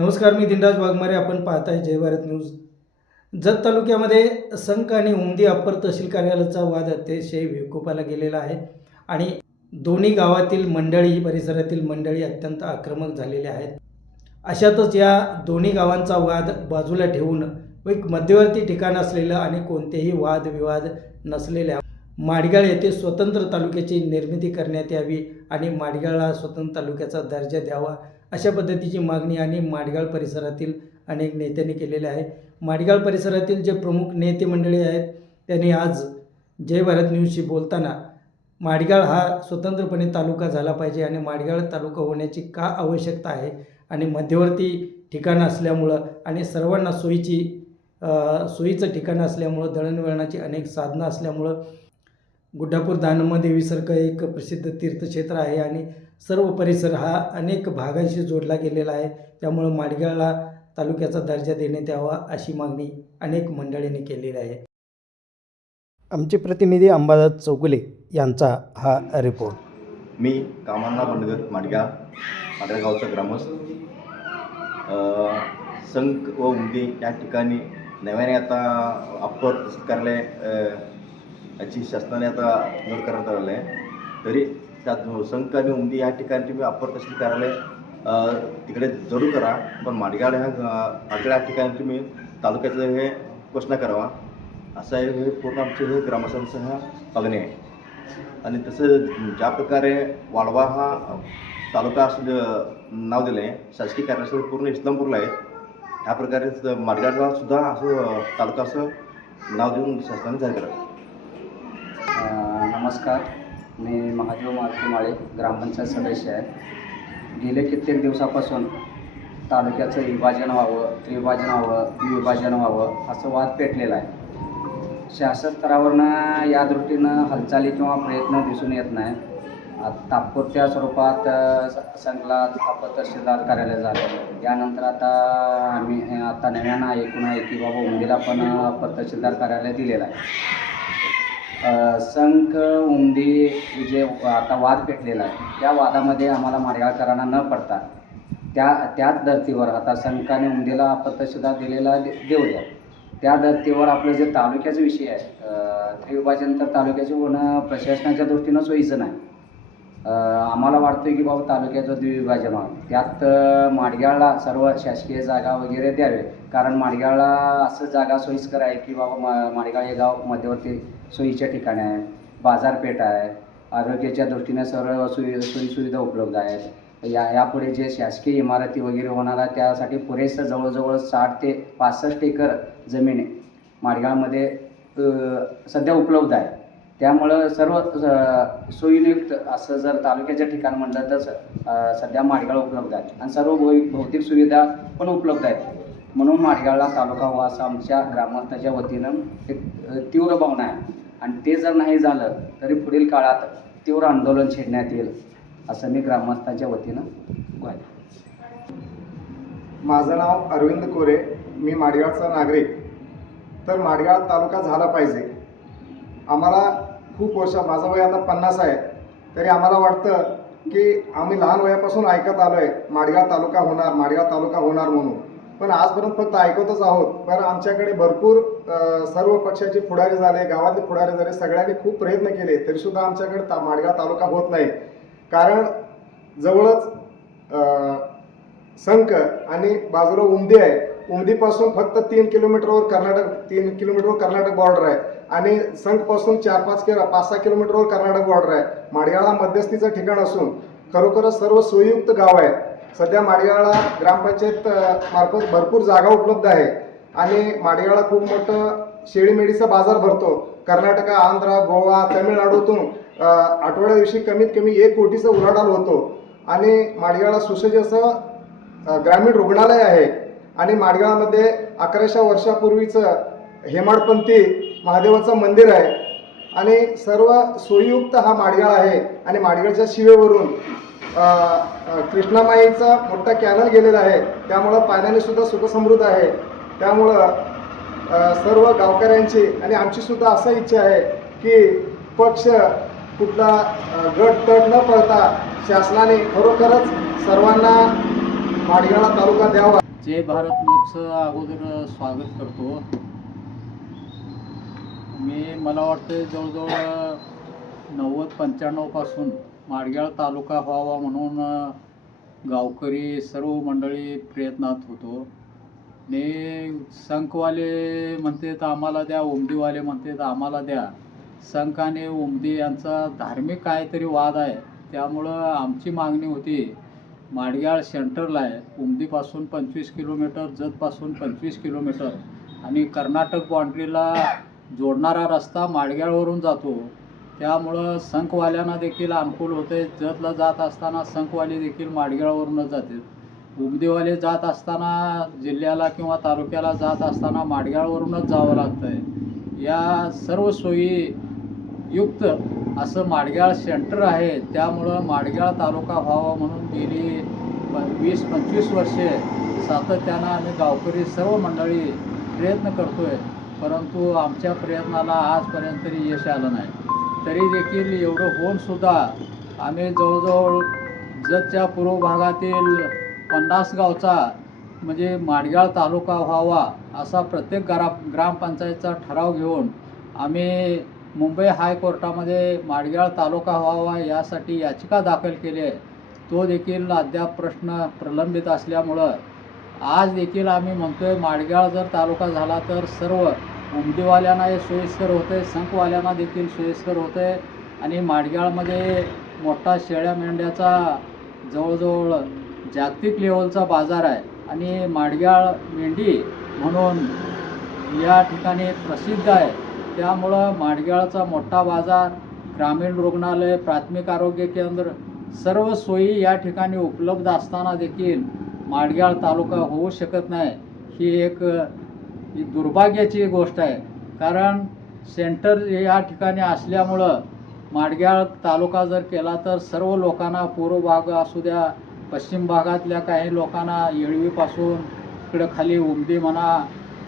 नमस्कार मी दिनराज वाघमारे. आपण पाहताय जय भारत न्यूज. जत तालुक्यामध्ये संख आणि उमदी अप्पर तहसील कार्यालयाचा वाद अतिशय विकोपाला गेलेला आहे आणि दोन्ही गावातील मंडळी परिसरातील मंडळी अत्यंत आक्रमक झालेल्या आहेत. अशातच या दोन्ही गावांचा वाद बाजूला ठेवून एक मध्यवर्ती ठिकाण असलेलं आणि कोणतेही वादविवाद नसलेल्या माडगाळ येथे स्वतंत्र तालुक्याची निर्मिती करण्यात यावी आणि माडगाळला स्वतंत्र तालुक्याचा दर्जा द्यावा अशा पद्धतीची मागणी आणि माडगाळ परिसरातील अनेक नेत्यांनी केलेली आहे. माडगाळ परिसरातील जे प्रमुख नेते मंडळी आहेत त्यांनी आज जय भारत न्यूजशी बोलताना माडगाळ हा स्वतंत्रपणे तालुका झाला पाहिजे आणि माडगाळ तालुका होण्याची का आवश्यकता आहे आणि मध्यवर्ती ठिकाण असल्यामुळं आणि सर्वांना सोयीची सोयीचं ठिकाण असल्यामुळं दळणवळणाची अनेक साधनं असल्यामुळं गुड्डापूर दानम्मा देवीसारखं एक प्रसिद्ध तीर्थक्षेत्र आहे आणि सर्व परिसर हा अनेक भागांशी जोडला गेलेला आहे. त्यामुळं माडगाळला तालुक्याचा दर्जा देण्यात यावा अशी मागणी अनेक मंडळींनी केलेली आहे. आमचे प्रतिनिधी अंबादास चौगुले यांचा हा रिपोर्ट. मी कामांना बंडगर माडगा माडगा गावचा ग्रामस्थ. अ, संख व उमदी या ठिकाणी नव्याने आता अप्पर कार्यालय याची शासनाने आता नोंद करण्यात आलेलं आहे. तरी त्यात संख आणि उमदी या ठिकाणी मी अप्पर तहसील कार्यालय तिकडे जरूर करा. पण माडगाड ह्या माडगाड या ठिकाणी तुम्ही तालुक्याचं हे घोषणा करावा. असं हे पूर्ण आमचे हे ग्रामस्थांचं ह्या मागणी आहे. आणि तसं ज्या प्रकारे वाळवा हा तालुका असं नाव दिलं आहे शासकीय कार्यालय पूर्ण इस्लामपूरला आहे. ह्या प्रकारे माडगाडला सुद्धा असं तालुका असं नाव देऊन शासनाने जाहीर करावं नमस्कार. मी महादेव मारुती माळे ग्रामपंचायत सदस्य आहे. गेले कित्येक दिवसापासून तालुक्याचं विभाजन व्हावं त्रिविभाजन व्हावं द्विविभाजन व्हावं असं वाद पेटलेला आहे. शासन स्तरावरनं या दृष्टीनं हालचाली किंवा प्रयत्न दिसून येत नाही तात्पुरत्या स्वरूपात संघला आपण तहसीलदार कार्यालय झालं. यानंतर आता आम्ही आता नव्यानं ऐकून आहे की बाबा उंदीला पण अ, तहसीलदार कार्यालय दिलेलं आहे. अ, संख उमदी जे आता वाद पेटलेला आहे त्या वादामध्ये आम्हाला मार्गाकरांना न पडता त्या त्याच धर्तीवर आता संख आणि उमदीला दिलेला दे- देऊया त्या धर्तीवर आपलं जे तालुक्याचा विषय आहे त्रिविभाजन तर तालुक्याचे होणं प्रशासनाच्या दृष्टीनं सोयीचं नाही आम्हाला वाटतं की बाबा तालुक्याचं द्विविभाजन व्हावं. त्यात माडगाळला सर्व शासकीय जागा वगैरे द्यावे. कारण माडगाळला असं जागा सोयीस्कर आहे की बाबा मा माडगाळ हे गाव मध्यवर्ती सोयीच्या ठिकाणी आहे बाजारपेठ आहे आरोग्याच्या दृष्टीने सर्व सोयी सोयीसुविधा उपलब्ध आहेत. या यापुढे जे शासकीय इमारती वगैरे होणार आहे त्यासाठी पुरेसं जवळजवळ साठ ते पासष्ट एकर जमीन माडगावमध्ये सध्या उपलब्ध आहे. त्यामुळं सर्व सोयीनियुक्त असं जर तालुक्याच्या ठिकाण म्हटलं तर स- सध्या माडगाळ उपलब्ध आहे. आणि सर्व भौ भौतिक सुविधा पण उपलब्ध आहेत. म्हणून माडगाळला तालुका व्हावा असं आमच्या ग्रामस्थाच्या वतीनं एक तीव्र भावना आहे. आणि ते जर नाही झालं तरी पुढील काळात तीव्र आंदोलन छेडण्यात येईल असं मी ग्रामस्थांच्या वतीनं ग्वाही माझं नाव अरविंद कोरे मी माडगावचा नागरिक. तर माडगाव तालुका झाला पाहिजे. आम्हाला खूप वर्ष माझं वय आता पन्नास आहे. तरी आम्हाला वाटतं की आम्ही लहान वयापासून ऐकत आलो आहे माडगाव तालुका होणार माडगाव तालुका होणार म्हणून. पण आजपर्यंत फक्त ऐकतच आहोत. पण आमच्याकडे भरपूर सर्व पक्षाचे पुढारी झाले गावातले पुढारी झाले सगळ्यांनी खूप प्रयत्न केले. तरीसुद्धा आमच्याकडे ता माडगाव तालुका होत नाही. कारण जवळच संक आणि बाजूला उमदी आहे. उमदीपासून फक्त तीन किलोमीटरवर कर्नाटक तीन किलोमीटरवर कर्नाटक बॉर्डर आहे. आणि संकपासून चार पाच किलो पाच सहा किलोमीटरवर कर्नाटक बॉर्डर आहे. माडगाळा मध्यस्थीचं ठिकाण असून खरोखरच सर्व सोयीयुक्त गाव आहे. सध्या माडियाळा ग्रामपंचायत मार्फत भरपूर जागा उपलब्ध आहे. आणि माडियाळा खूप मोठं शेळीमेळीचा बाजार भरतो. कर्नाटक आंध्र गोवा तमिळनाडूतून आठवड्या दिवशी कमीत कमी एक कोटीचा उलाढाल होतो. आणि माडगाळा सुसज्ज असं ग्रामीण रुग्णालय आहे. आणि माडगाळामध्ये अकराशे वर्षापूर्वीचं हेमाडपंथी महादेवाचं मंदिर आहे. आणि सर्व सोयीयुक्त हा माडगाळ आहे. आणि माडगाळच्या शिवेवरून कृष्णामाईचा मोठा कॅनल गेलेला आहे. त्यामुळं पाण्याने सुद्धा सुखसमृद्ध आहे. त्यामुळं सर्व गावकऱ्यांची आणि आमची सुद्धा असं इच्छा आहे की पक्ष कुठला गट तट न पळता शासनाने खरोखरच सर्वांना माडगाळा तालुका द्यावा. जय भारत न्यूजचं अगोदर स्वागत करतो. मी मला वाटतं जवळजवळ नव्वद पंच्याण्णवपासून माडग्याळ तालुका व्हावा म्हणून गावकरी सर्व मंडळी प्रयत्नात होतो. ने संखवाले म्हणतात तर आम्हाला द्या उमदीवाले म्हणतात तर आम्हाला द्या. संख आणि उमदी यांचा धार्मिक काहीतरी वाद आहे. त्यामुळं आमची मागणी होती माडग्याळ सेंटरला आहे. उमदीपासून पंचवीस किलोमीटर जतपासून पंचवीस किलोमीटर. आणि कर्नाटक बाँड्रीला जोडणारा रस्ता माडग्याळवरून जातो. त्यामुळं संखवाल्यांना देखील अनुकूल होते. जतला जात असताना संखवाले देखील माडग्याळवरूनच जाते. उमदेवाले जात असताना जिल्ह्याला किंवा तालुक्याला जात असताना माडग्याळवरूनच जावं लागतं आहे या सर्व सोयी युक्त असं माडग्याळ सेंटर आहे. त्यामुळं माडग्याळ तालुका व्हावा म्हणून गेली प वीस पंचवीस वर्षे सातत्यानं आम्ही गावकरी सर्व मंडळी प्रयत्न करतो आहे परंतु आमच्या प्रयत्नाला आजपर्यंत तरी यश आलं नाही. तरी देखील एवढं होऊनसुद्धा आम्ही जवळजवळ जतच्या पूर्व भागातील पन्नास गावचा म्हणजे माडगाळ तालुका व्हावा असा प्रत्येक ग्रा ग्रामपंचायतचा ठराव घेऊन आम्ही मुंबई हायकोर्टामध्ये माडगाळ तालुका व्हावा यासाठी याचिका दाखल केली आहे. तो देखील अद्याप प्रश्न प्रलंबित असल्यामुळं आज देखील आम्ही म्हणतोय माडगाळ जर तालुका झाला तर सर्व उमदीवाल्यांना हे सोयीस्कर होते संखवाल्यांना देखील सोयीस्कर होते आणि माडगाळमध्ये मोठा शेळ्या मेंढ्याचा जवळजवळ जागतिक लेवलचा बाजार आहे. आणि माडगाळ मेंढी म्हणून या ठिकाणी प्रसिद्ध आहे. त्यामुळं माडगाळचा मोठा बाजार ग्रामीण रुग्णालय प्राथमिक आरोग्य केंद्र सर्व सोयी या ठिकाणी उपलब्ध असताना देखील माडगाळ तालुका होऊ शकत नाही. ही एक ही दुर्भाग्याची गोष्ट आहे. कारण सेंटर या ठिकाणी असल्यामुळं माडग्याळ तालुका जर केला तर सर्व लोकांना पूर्व भाग असू द्या पश्चिम भागातल्या काही लोकांना येळवीपासून इकडं खाली उमदी म्हणा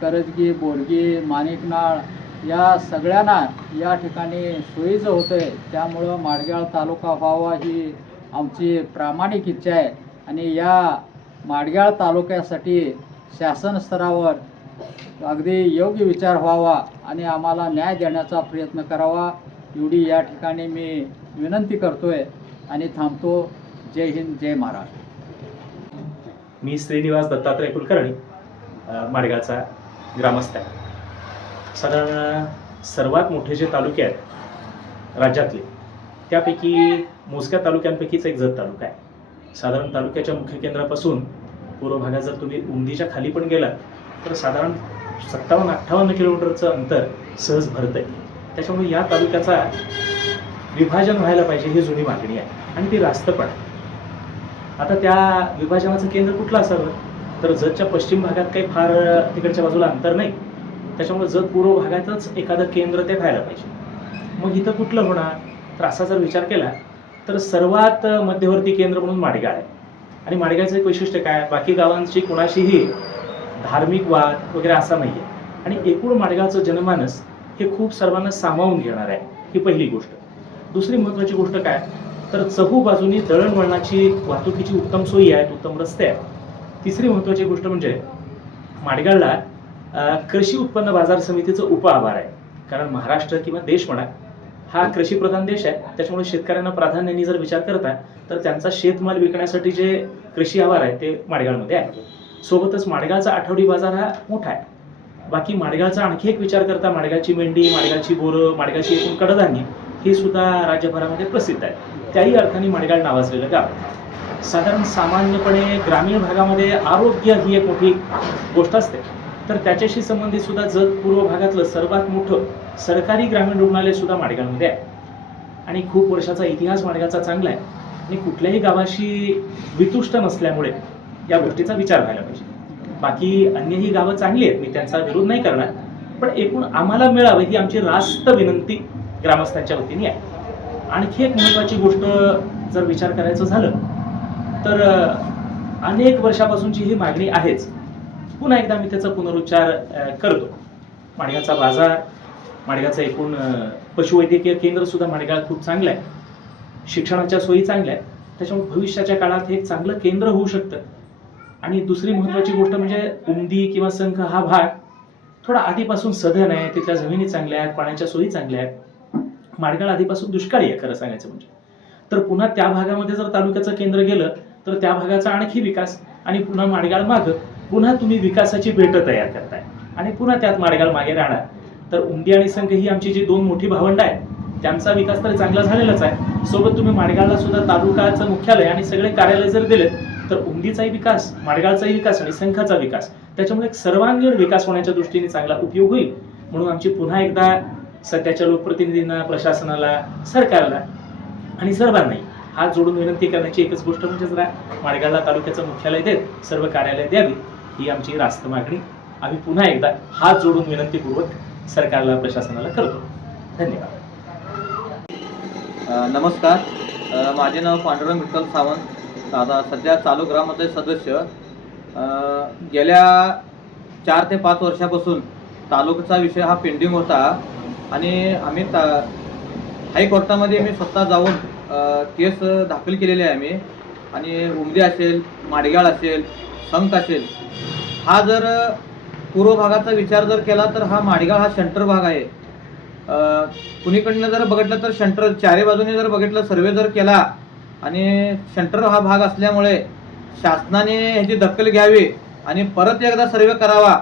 करजगी बोरगी माणिकनाळ या सगळ्यांना या ठिकाणी सोयीचं होतं आहे त्यामुळं माडग्याळ तालुका व्हावा ही आमची प्रामाणिक इच्छा आहे. आणि या माडग्याळ तालुक्यासाठी शासन स्तरावर अगदी योग्य विचार व्हावा आणि आम्हाला न्याय देण्याचा प्रयत्न करावा. एवढी या ठिकाणी मी विनंती करतोय आणि थांबतो. जय हिंद जय महाराष्ट्र. मी श्रीनिवास दत्तात्रय कुलकर्णी अ, माडगावचा ग्रामस्थ आहे. साधारण सर्वात मोठे जे तालुके आहेत राज्यातले त्यापैकी मोजक्या तालुक्यांपैकीच एक जत तालुका आहे. साधारण तालुक्याच्या मुख्य केंद्रापासून पूर्व भागात जर तुम्ही उमदीच्या खाली पण गेलात तर साधारण सत्तावन्न अठ्ठावन्न किलोमीटरचं अंतर सहज भरतं आहे. त्याच्यामुळे या तालुक्याचा विभाजन व्हायला पाहिजे ही जुनी मागणी आहे. आणि ती रास्त पण आहे. आता त्या विभाजनाचं केंद्र कुठलं असावं? तर जतच्या पश्चिम भागात काही फार तिकडच्या बाजूला अंतर नाही. त्याच्यामुळे जत पूर्व भागातच एखादं केंद्र ते व्हायला पाहिजे. मग इथं कुठलं होणार? तर असा जर विचार केला तर सर्वात मध्यवर्ती केंद्र म्हणून माडगाळ आहे. आणि माडगाळचं एक वैशिष्ट्य काय? बाकी गावांची कोणाशीही धार्मिक वाद वगैरे असा नाही आहे आणि एकूण माडगावचं जनमानस हे खूप सर्वांना सामावून घेणार आहे ही पहिली गोष्ट. दुसरी महत्त्वाची गोष्ट काय? तर चहू बाजूनी दळणवळणाची वाहतुकीची उत्तम सोयी आहेत उत्तम रस्ते आहेत. तिसरी महत्त्वाची गोष्ट म्हणजे माडगाळला कृषी उत्पन्न बाजार समितीचं उप आभार आहे. कारण महाराष्ट्र किंवा देश म्हणा हा कृषीप्रधान देश आहे. त्याच्यामुळे शेतकऱ्यांना प्राधान्याने जर विचार करता तर त्यांचा शेतमाल विकण्यासाठी जे कृषी आभार आहे ते माडगाळमध्ये आहे सोबतच माडगावचा आठवडी बाजार हा मोठा आहे. बाकी माडगाळचा आणखी एक विचार करता माडगावची मेंढी माडगावची बोरं माडगावची एकूण कडधान्य हे सुद्धा राज्यभरामध्ये प्रसिद्ध आहे त्याही अर्थाने माडगाळ नावाजलेलं गाव साधारण सामान्यपणे ग्रामीण भागामध्ये आरोग्य ही एक मोठी गोष्ट असते. तर त्याच्याशी संबंधित सुद्धा जत पूर्व भागातलं सर्वात मोठं सरकारी ग्रामीण रुग्णालय सुद्धा माडगावमध्ये आहे. आणि खूप वर्षाचा इतिहास माडगावचा चांगला आहे. आणि कुठल्याही गावाशी वितुष्ट नसल्यामुळे या गोष्टीचा विचार व्हायला पाहिजे. बाकी अन्यही गावं चांगली आहेत मी त्यांचा विरोध नाही करणार पण एकूण आम्हाला मिळावं ही आमची रास्त विनंती ग्रामस्थांच्या वतीने आहे. आणखी एक महत्त्वाची गोष्ट जर विचार करायचं झालं तर अनेक वर्षापासूनची ही मागणी आहेच. पुन्हा एकदा मी त्याचा पुनरुच्चार करतो. माडगावचा बाजार माडगावचं एकूण पशुवैद्यकीय केंद्र सुद्धा खूप चांगलं आहे. शिक्षणाच्या सोयी चांगल्या आहेत. त्याच्यामुळे भविष्याच्या काळात हे एक चांगलं केंद्र होऊ शकतं. आणि दुसरी महत्त्वाची गोष्ट म्हणजे उमदी किंवा संख हा भाग थोडा आधीपासून सधन आहे तिथल्या जमिनी चांगल्या आहेत पाण्याच्या सोयी चांगल्या आहेत. माडगाळ आधीपासून दुष्काळी आहे खरं सांगायचं म्हणजे. तर पुन्हा त्या भागामध्ये जर तालुक्याचं केंद्र गेलं तर त्या भागाचा आणखी विकास आणि पुन्हा माडगाळ मागं पुन्हा तुम्ही विकासाची बेट तयार करताय. आणि पुन्हा त्यात माडगाळ मागे राहणार. तर उमदी आणि संघ ही आमची जी दोन मोठी भावंड आहेत त्यांचा विकास तर चांगला झालेलाच आहे. सोबत तुम्ही माडगाळला सुद्धा तालुकाचं मुख्यालय आणि सगळे कार्यालय जर दिलेत तर उमदीचाही विकास माडगाळचाही विकास आणि संघाचा विकास. त्याच्यामुळे एक सर्वांगीण विकास होण्याच्या दृष्टीने चांगला उपयोग होईल. म्हणून आमची पुन्हा एकदा सध्याच्या लोकप्रतिनिधींना प्रशासनाला सरकारला आणि सर्वांनाही हात जोडून विनंती करण्याची एकच गोष्ट म्हणजे जरा माडगाळला तालुक्याचं मुख्यालय देत सर्व कार्यालय द्यावी ही आमची रास्त मागणी. आम्ही पुन्हा एकदा हात जोडून विनंतीपूर्वक सरकारला प्रशासनाला करतो. धन्यवाद. नमस्कार. माझे नाव पांडुरंग विठ्ठल सावंत. आता सध्या चालू ग्रामपंचायत सदस्य गेल्या चार ते पाच वर्षापासून तालुक्याचा विषय हा पेंडिंग होता. आणि आम्ही ता हायकोर्टामध्ये मी स्वतः जाऊन केस दाखल केलेली आहे आम्ही. आणि उमदी असेल माडगाळ असेल संक असेल हा जर पूर्व भागाचा विचार जर केला तर हा माडगाळ हा सेंटर भाग आहे. कुणीकडनं जर बघितलं तर सेंटर चारी बाजूने जर बघितलं सर्वे जर केला आणि सेंटर हा भाग असल्यामुळे शासनाने ह्याची दखल घ्यावी आणि परत एकदा सर्वे करावा.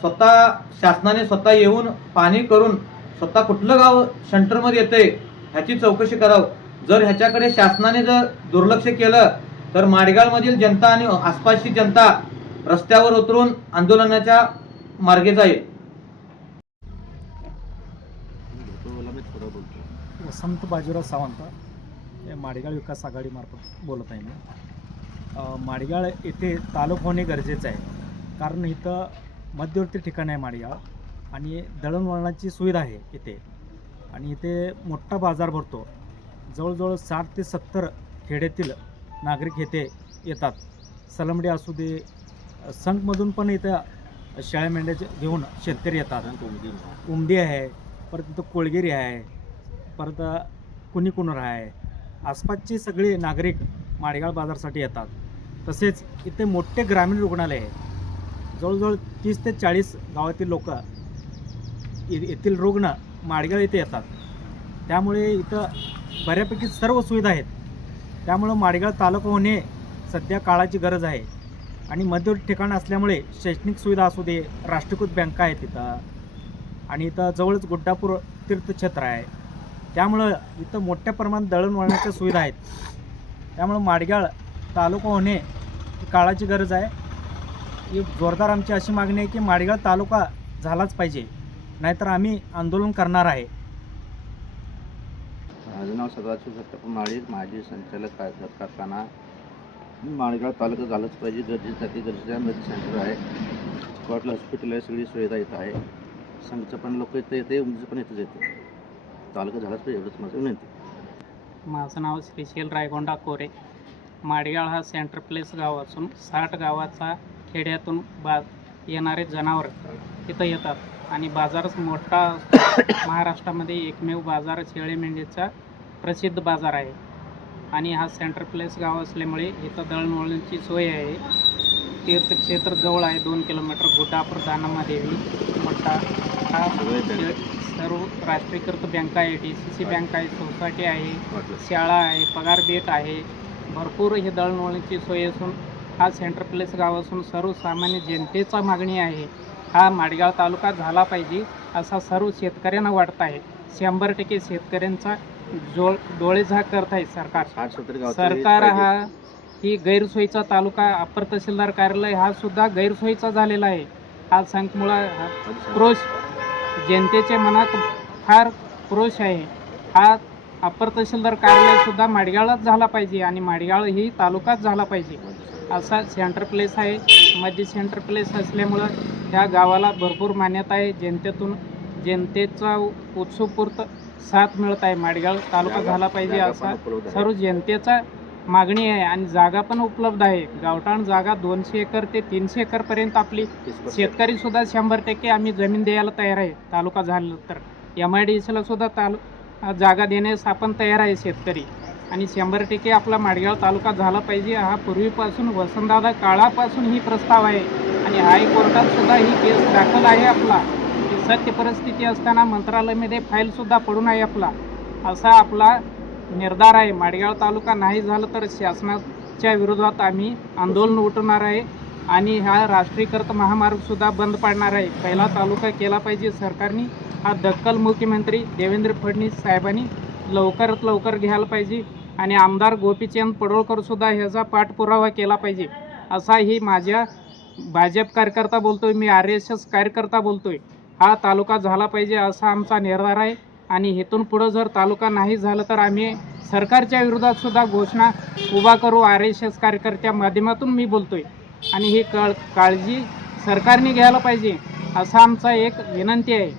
स्वतः शासनाने स्वतः येऊन पाणी करून स्वतः कुठलं गाव सेंटरमध्ये येतंय ह्याची चौकशी करावं. जर ह्याच्याकडे शासनाने जर दुर्लक्ष केलं तर माडगाळमधील जनता आणि आसपासची जनता रस्त्यावर उतरून आंदोलनाच्या मार्गे जाईल. वसंत बाजीराव सावंत. माडेगाळ विकास आघाडीमार्फत बोलत आहे मी. माडेगाळ येथे तालुका होणे गरजेचं आहे. कारण इथं मध्यवर्ती ठिकाण आहे माडेगाळ आणि दळणवळणाची सुविधा आहे इथे. आणि इथे मोठा बाजार भरतो. जवळजवळ साठ ते सत्तर खेड्यातील नागरिक येथे येतात. सलमडी असू दे संघमधून पण इथं शेळ्या मेंढ्याचे घेऊन शेतकरी येतात. उमदी आहे परत इथं कोळगिरी आहे परत कुणीकुणर आहे. आसपासचे सगळे नागरिक माडेगाव बाजारसाठी येतात. तसेच इथे मोठे ग्रामीण रुग्णालय आहे. जवळजवळ तीस ते चाळीस गावातील लोक येथील रुग्ण माडगाव येथे येतात. त्यामुळे इथं बऱ्यापैकी सर्व सुविधा आहेत. त्यामुळं माडगाव तालुका होणे सध्या काळाची गरज आहे. आणि मध्यवर्ती ठिकाण असल्यामुळे शैक्षणिक सुविधा असू दे राष्ट्रीयकृत बँका आहेत इथं. आणि इथं जवळच गुड्डापूर तीर्थक्षेत्र आहे. त्यामुळं इथं मोठ्या प्रमाणात दळणवळणाच्या सुविधा आहेत. त्यामुळं माडगाळ तालुका होणे ही काळाची गरज आहे. ही जोरदार आमची अशी मागणी आहे की माडगाळ तालुका झालाच पाहिजे नाहीतर आम्ही आंदोलन करणार आहे. माझं नाव सदाशिव सत्ताप माळी माजी संचालक कारखाना माळगाव तालुका झालंच पाहिजे गरजेसाठी गरजेच्यामध्ये सेंटर आहे. कॉटला हॉस्पिटल आहे सगळी सुविधा इथं आहे. संघचं पण लोक इथं येते उमचं पण इथंच येते. तालुका झालाच पाहिजे एवढंच माझं विनंती. माझं नाव श्रीशैल रायगोंडा कोरे. माडगाळ हा सेंटर प्लेस गाव असून साठ गावाचा खेड्यातून बा येणारे जनावर तिथं येतात आणि बाजारच मोठा. महाराष्ट्रामध्ये एकमेव बाजार शेळे मेंढीचा प्रसिद्ध बाजार आहे. आणि हा सेंटर प्लेस गाव असल्यामुळे इथं दळणवळणाची सोय आहे. तीर्थक्षेत्र जवळ आहे दोन किलोमीटर. गुड्डापूर दानमादेवी मोठा हा सर्व राष्ट्रीयकृत बँका आहे डी सी सी बँक आहे सोसायटी आहे शाळा आहे पगार बेट आहे. भरपूर हे दळणवळणाची सोय असून हा सेंटर प्लेस गाव असून सर्वसामान्य जनतेचा मागणी आहे. हा माडगाव तालुका झाला पाहिजे असा सर्व शेतकऱ्यांना वाटत आहे. शंभर टक्के शेतकऱ्यांचा जो डोळेझाक करत आहे सरकार. सरकार हा ही गैरसोयीचा तालुका अप्पर तहसीलदार कार्यालय हा सुद्धा गैरसोयीचा झालेला आहे. हा संखमुळा हा क्रोश जनतेच्या मनात फार क्रोश आहे. हा अप्पर तहसीलदार कार्यालयसुद्धा माडगाळात माडगाळच झाला पाहिजे आणि माडगाळ ही तालुकाच झाला पाहिजे. असा सेंटर प्लेस आहे. मध्य सेंटर प्लेस असल्यामुळं ह्या गावाला भरपूर मान्यता आहे. जनतेतून जनतेचा उत्सुकपूर्त साथ मिळत आहे. माडगाळ तालुका झाला पाहिजे असा सर्व जनतेचा मागणी आहे आणि जागा पण उपलब्ध आहे. गावठाण जागा दोनशे एकर ते तीनशे एकरपर्यंत आपली. शेतकरी सुद्धा शंभर टक्के आम्ही जमीन द्यायला तयार आहे. तालुका झालं तर. एम आय डी सीला सुद्धा तालु जागा देण्यास आपण तयार आहे शेतकरी. आणि शंभर टक्के आपला माडगाव तालुका झाला पाहिजे. हा पूर्वीपासून वसंतदादा काळापासून ही प्रस्ताव आहे. आणि हायकोर्टात सुद्धा ही केस दाखल आहे आपला. सत्य परिस्थिती असताना मंत्रालयामध्ये फाईलसुद्धा पडून आहे आपला. असा आपला निर्धार आहे. माडगाव तालुका नाही झालं तर शासनाच्या विरोधात आम्ही आंदोलन उठवणार आहे आणि हा राष्ट्रीयकृत महामार्गसुद्धा बंद पाडणार आहे. पहिला तालुका केला पाहिजे सरकारने. हा दक्कल मुख्यमंत्री देवेंद्र फडणवीस साहेबांनी लवकरात लवकर घ्यायला पाहिजे आणि आमदार गोपीचंद पडोळकरसुद्धा ह्याचा पाठपुरावा केला पाहिजे. असा ही माझ्या भाजप कार्यकर्ता बोलतोय. मी आर एस एस कार्यकर्ता बोलतोय. हा तालुका झाला पाहिजे असा आमचा निर्धार आहे. आणि इथून पुढं जर तालुका नाही झालं तर आम्ही सरकारच्या विरोधात सुद्धा घोषणा उभा करू. आर एस एस कार्यकर्त्या माध्यमातून मी बोलतोय. आणि ही काळ काळजी सरकारने घ्यायला पाहिजे असा आमचा एक विनंती आहे.